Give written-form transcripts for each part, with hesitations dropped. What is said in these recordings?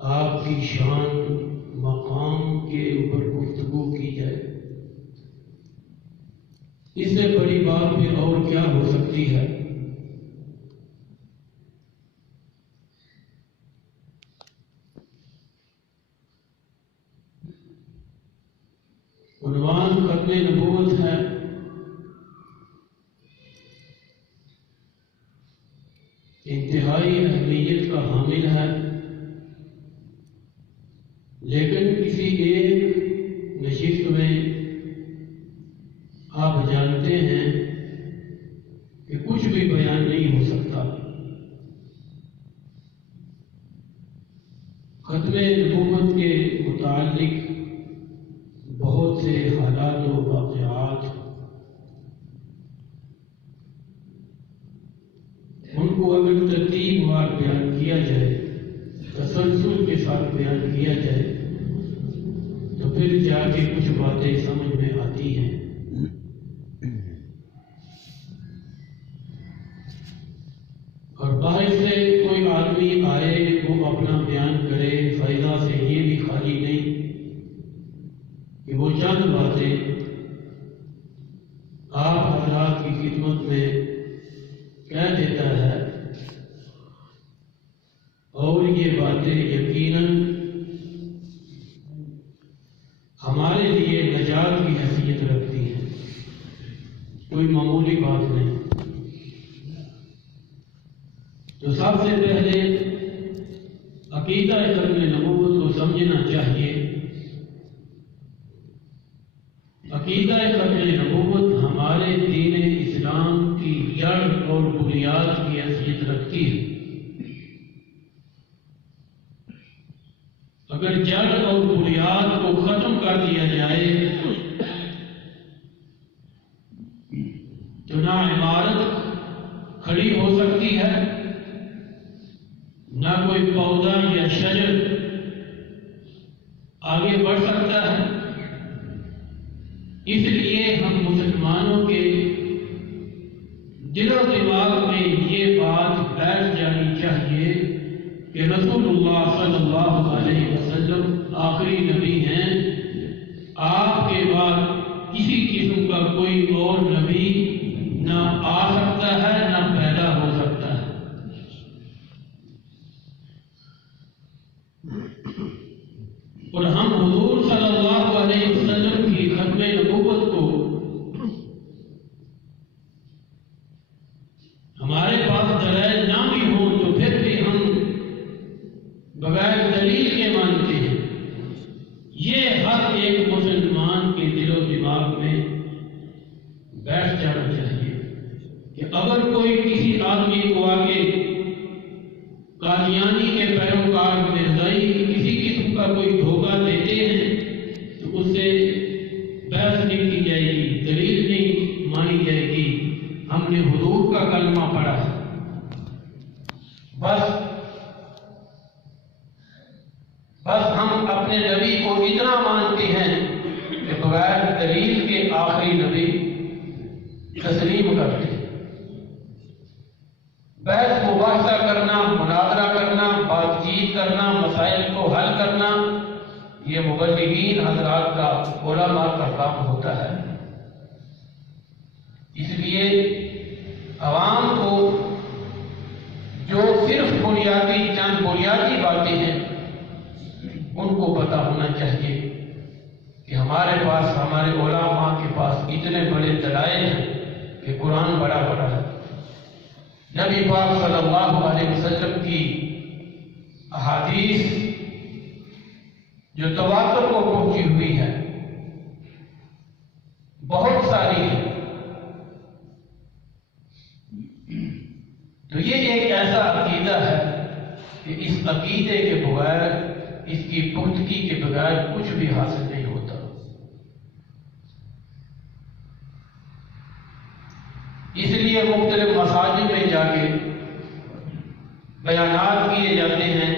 آپ کی شان مقام کے اوپر گفتگو کی جائے، اس سے بڑی بات پھر اور کیا ہو سکتی ہے؟ عنوان ختم نبوت ہے، انتہائی اہمیت کا حامل ہے، لیکن کسی ایک نشست میں آپ جانتے ہیں کہ کچھ بھی بیان نہیں ہو سکتا۔ ختم نبوت کے متعلق بہت سے حالات و واقعات، ان کو اگر ترتیب وار بیان کیا جائے، تسلسل کے ساتھ بیان کیا جائے، تو پھر جا کے کچھ باتیں سمجھ میں آتی ہیں۔ اور باہر سے کوئی آدمی آئے، وہ اپنا بیان کرے، فائدہ سے یہ بھی خالی نہیں کہ وہ چند باتیں آپ حضرات کی خدمت میں کہہ دیتا ہے، اور یہ باتیں یقیناً ہمارے لیے نجات کی حیثیت رکھتی ہیں، کوئی معمولی بات نہیں۔ تو سب سے پہلے عقیدہ ختم نبوت کو سمجھنا چاہیے۔ عقیدہ ختم نبوت ہمارے دین اسلام کی جڑ اور بنیاد کی حیثیت رکھتی ہے۔ اگر جڑ اور بنیاد کو ختم کر دیا جائے تو نہ عمارت کھڑی ہو سکتی ہے، نہ کوئی پودا یا شجر آگے بڑھ سکتا ہے۔ اس لیے ہم مسلمانوں کے دل و دماغ میں یہ بات بیٹھ جانی چاہیے کہ رسول اللہ صلی اللہ علیہ وسلم آخری نبی ہیں، آپ کے بعد کسی قسم کا کوئی اور نبی نہ آ سکتا ہے، نہ پیدا ہو سکتا ہے۔ اور ہم حضور صلی اللہ علیہ وسلم کی ختم نبوت کو ہمارے پاس دلائل نہ بھی ہوں تو پھر بھی ہم بغیر دلیل کے مانتے ہیں۔ یہ ہر ایک مسلمان کے دل و دماغ میں بیٹھ جانا چاہیے کہ اگر کوئی کسی آدمی کو آگے قادیانی کے پیروکار مرزائی کسی قسم کا کوئی دھوکہ دیتے ہیں تو اس سے بحث نہیں کی جائے گی، دلیل نہیں مانی جائے گی۔ ہم نے حضور کا کلمہ پڑھا ہے، بس ہم اپنے نبی کو اتنا مانتے ہیں کہ بغیر دلیل کے آخری نبی تسلیم کرتے ہیں۔ بحث مباحثہ کرنا، مناظرہ کرنا، بات چیت کرنا، مسائل کو حل کرنا، یہ مبلغین حضرات کا، علماء کا کام ہوتا ہے۔ اس لیے عوام کو جو صرف چند بنیادی باتیں ہیں ان کو پتہ ہونا چاہیے کہ ہمارے پاس، ہمارے علماء کے پاس اتنے بڑے دلائل ہیں کہ قرآن بڑا ہے، نبی پاک صلی اللہ علیہ وسلم کی احادیث جو تواتر کو پہنچی ہوئی ہے بہت ساری ہے۔ تو یہ ایک ایسا عقیدہ ہے کہ اس عقیدے کے بغیر، اس کی پختگی کے بغیر کچھ بھی حاصل نہیں ہوتا۔ اس لیے مختلف مساجد میں جا کے بیانات کیے جاتے ہیں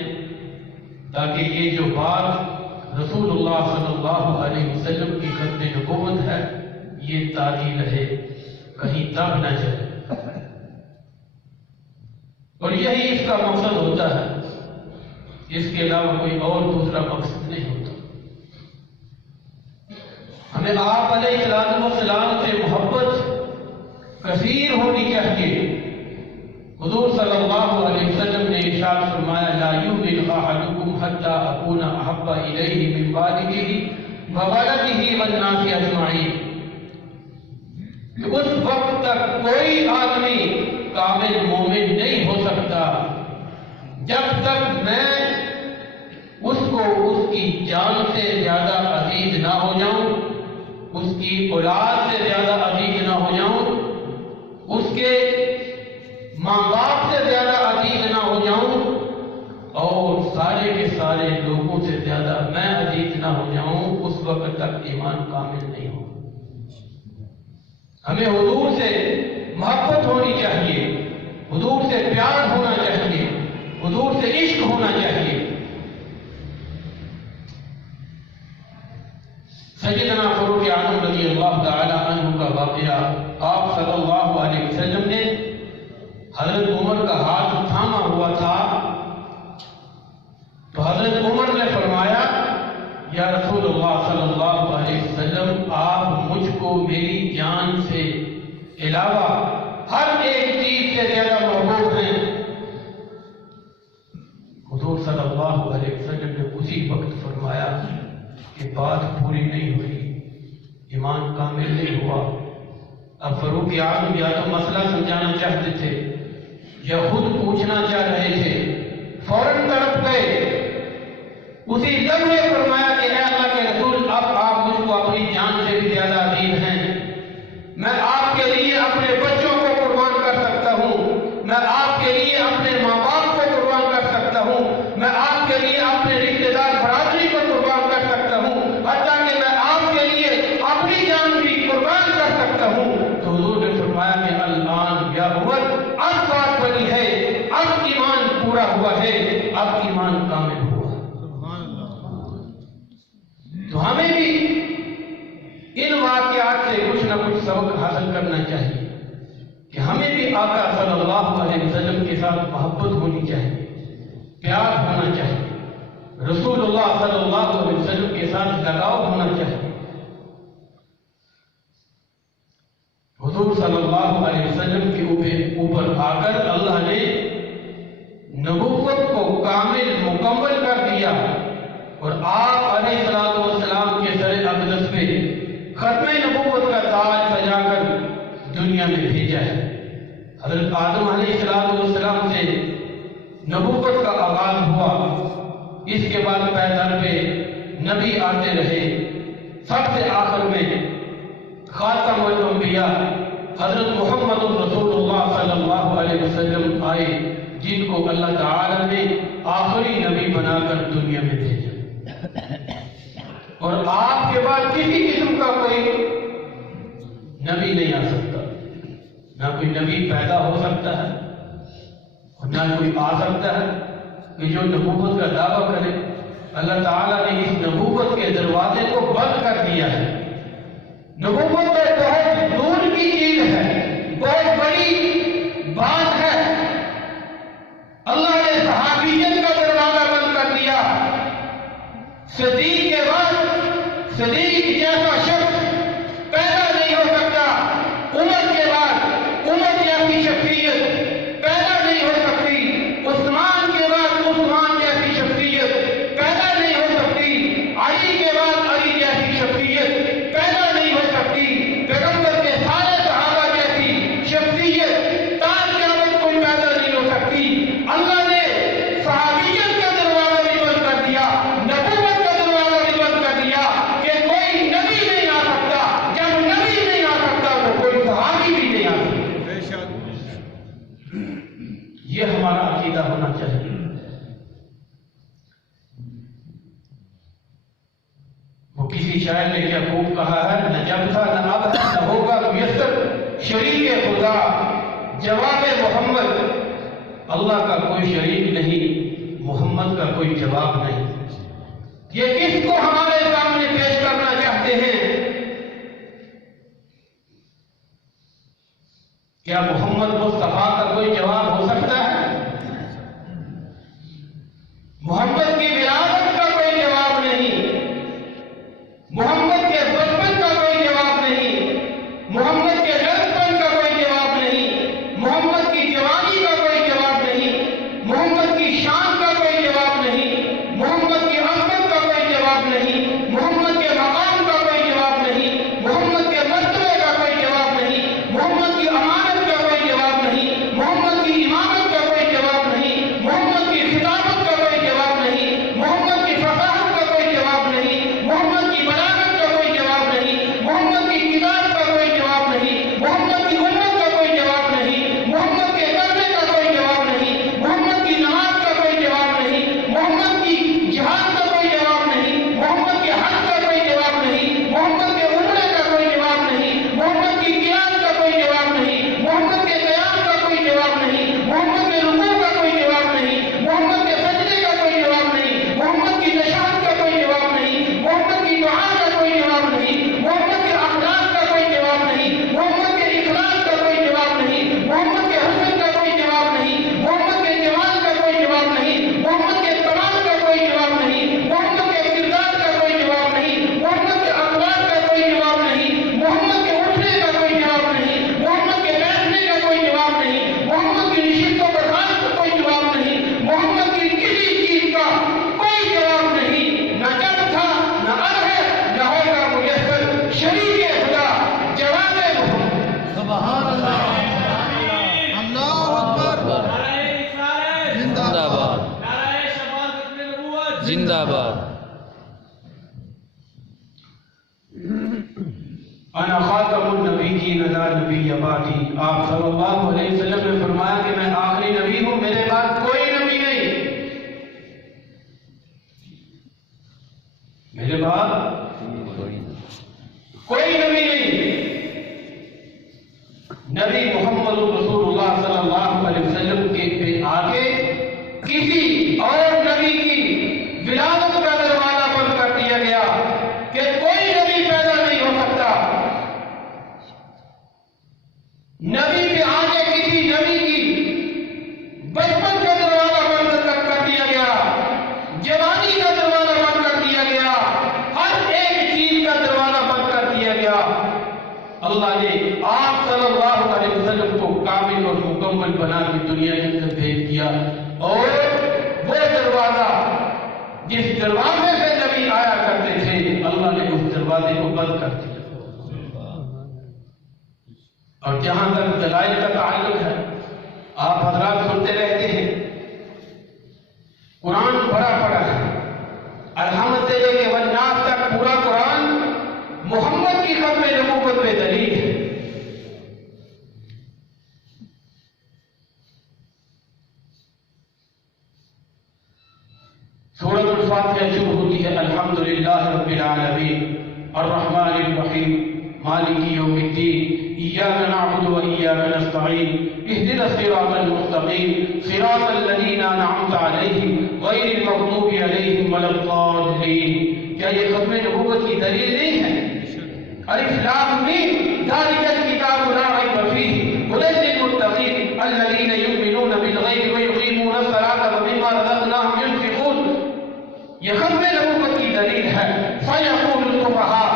تاکہ یہ جو بات رسول اللہ صلی اللہ علیہ وسلم کی ختم نبوت ہے یہ تازی رہے، کہیں دب نہ جائے۔ اور یہی اس کا مقصد ہوتا ہے۔ اس کے علاوہ کوئی اور دوسرا مقصد نہیں ہوتا۔ ہمیں آپ علیہ السلام سے محبت کثیر ہونی چاہیے۔ حضور صلی اللہ علیہ وسلم نے ارشاد فرمایا لا یؤمن احدکم حتی اکون احب الیہ من والدہ وولدہ والناس اجمعین، اس وقت تک کوئی آدمی کامل مومن نہیں ہو سکتا جب تک میں اس کو اس کی جان سے زیادہ عزیز نہ ہو جاؤں، اس کی اولاد سے زیادہ عزیز نہ ہو جاؤں، اس کے ماں باپ سے زیادہ عزیز نہ ہو جاؤں، اور سارے کے سارے لوگوں سے زیادہ میں عزیز نہ ہو جاؤں، اس وقت تک ایمان کامل نہیں ہو۔ ہمیں حضور سے محبت ہونی چاہیے، حضور سے پیار ہونا چاہیے، حضور سے عشق ہونا چاہیے۔ سیدنا فاروق اعظم رضی اللہ تعالی عنہ کا واقعہ، آپ صلی اللہ علیہ وسلم نے حضرت عمر کا ہاتھ تھاما ہوا تھا تو حضرت عمر نے فرمایا یا رسول اللہ صلی اللہ علیہ وسلم، آپ مجھ کو میری جان سے علاوہ ہر ایک چیز سے زیادہ محبوب ہیں۔ حضور صلی اللہ علیہ وسلم نے اسی وقت فرمایا کہ بات پوری نہیں ہوئی، ایمان کامل نہیں ہوا۔ اب فاروق اعظم یا تو مسئلہ سمجھانا چاہتے تھے یا خود پوچھنا چاہ رہے تھے، فوراً تڑپ گئے، اسی لمحے فرمایا کہ اے اللہ کے رسول، اب آپ مجھ کو اپنی جان سے بھی زیادہ عزیز ہیں، میں آپ کے لیے اپنے بچوں کو قربان کر سکتا ہوں، میں آپ کے لیے اپنے ماں باپ کو قربان کر سکتا ہوں، میں آپ کے لیے اپنے رشتے دار برادری کو قربان کر سکتا ہوں، حتیٰ کہ میں آپ کے لیے اپنی جان بھی قربان کر سکتا ہوں۔ تو حضور نے فرمایا کہ الآن یا عمر، اب بات بنی ہے، اب ایمان پورا ہوا ہے، اب ایمان کامل ہوا۔ تو ہمیں بھی ان واقعات سے کچھ نہ کچھ سبق حاصل کرنا چاہیے کہ ہمیں بھی آقا صلی اللہ علیہ وسلم کے ساتھ محبت ہونی چاہیے، پیار ہونا چاہیے، رسول اللہ صلی اللہ علیہ وسلم کے ساتھ لگاؤ ہونا چاہیے۔ حضور صلی اللہ علیہ وسلم کے اوپر آ کر اللہ نے نبوت کو کامل مکمل کر دیا اور آپ علیہ السلام کے سر اقدس پہ ختم نبوت کا تاج سجا کر دنیا میں بھیجا ہے۔ حضرت آدم علیہ السلام سے نبوت کا آغاز ہوا، اس کے بعد پیدل پہ نبی آتے رہے، سب سے آخر میں خاتم الانبیاء حضرت محمد رسول اللہ صلی اللہ علیہ وسلم آئے، جن کو اللہ تعالی نے آخری نبی بنا کر دنیا میں بھیجا، اور آپ کے بعد کسی قسم کا کوئی نبی نہیں آ سکتا، نہ کوئی نبی پیدا ہو سکتا ہے اور نہ کوئی آ سکتا ہے کہ جو نبوت کا دعویٰ کرے۔ اللہ تعالیٰ نے اس نبوت کے دروازے کو بند کر دیا ہے۔ نبوت تو بہت دور کی چیز ہے، بہت بڑی بات ہے، اللہ نے صحابیت کا دروازہ بند کر دیا۔ صدیق کے بعد صدیق جیسا شخص پیدا نہیں ہو سکتا، عمر کے بعد عمر جیسی شخصیت پیدا نہیں ہو سکتی، عثمان کے بعد عثمان جیسی شخصیت پیدا نہیں ہو سکتی، علی کے بعد علی جیسی شخصیت پیدا نہیں ہو سکتی، پیغمبر کے سارے صحابہ جیسی شخصیت تا قیامت کوئی پیدا نہیں ہو سکتی۔ اللہ نے صحابیت کا دروازہ بھی بند کر دیا، نبوت کا دروازہ بھی بند کر دیا کہ کوئی نبی نہیں آ سکتا، جب نبی نہیں آ سکتا تو کوئی صحابی بھی نہیں آ سکتا۔ یہ ہمارا عقیدہ ہونا چاہیے۔ وہ کسی شاعر نے کیا خوب کہا ہے، نہ جب تھا نہ اب ہے نہ ہوگا میسر شریک خدا جواب محمد، اللہ کا کوئی شریک نہیں، محمد کا کوئی جواب نہیں۔ یہ کس کو ہمارے سامنے پیش کرنا چاہتے ہیں؟ کیا محمد مصطفیٰ کا کوئی جواب ہو سکتا ہے؟ محمد زندہ باد. انا خاتم النبیین لا نبی بعدی. آپ صلی اللہ علیہ وسلم نے فرمایا کہ میں آخری نبی ہوں، میرے بعد کوئی نبی نہیں. میرے بعد کوئی نبی نہیں. نبی محمد رسول اللہ صلی اللہ علیہ وسلم کے آگے کسی اور نبی کی ولادت کا دروازہ بند کر دیا گیا کہ کوئی نبی پیدا نہیں ہو سکتا. نبی کے آگے کسی نبی کی بچپن کا دروازہ بند کر دیا گیا، جوانی کا دروازہ بند کر دیا گیا، ہر ایک چیز کا دروازہ بند کر دیا گیا. اللہ نے آپ صلی اللہ علیہ وسلم کو کامل اور مکمل بنا کے دنیا کے اندر بھیج دیا، اور وہ دروازہ جس دروازے سے نبی آیا کرتے تھے اللہ نے اس دروازے کو بند کر دیا. اور جہاں تک دلائل کا تعلق ہے، آپ حضرات سنتے رہتے ہیں، قرآن پڑھا ہے، الحمد سے لے کے والناس تک پورا قرآن محمد کی ختم نبوت پہ دلیل ہے. سورۃ الفاتحہ شروع ہوتی ہے الحمدللہ رب العالمین الرحمن الرحیم مالک یوم الدین ایاک نعبد و ایاک نستعین اہدنا الصراط المستقیم صراط الذین انعمت علیہم غیر المغضوب علیہم ولا الضالین. کیا یہ ختم نبوت کی دلیل نہیں ہے؟ الف لام میم ذالک الکتاب لا ریب فیہ ھدی للمتقین الذین یؤمنون بالغیب ویقیمون الصلاۃ ومما رزقناہم ينفقون. یہ ختم نبوت کی دلیل ہے. فیقول الفقہاء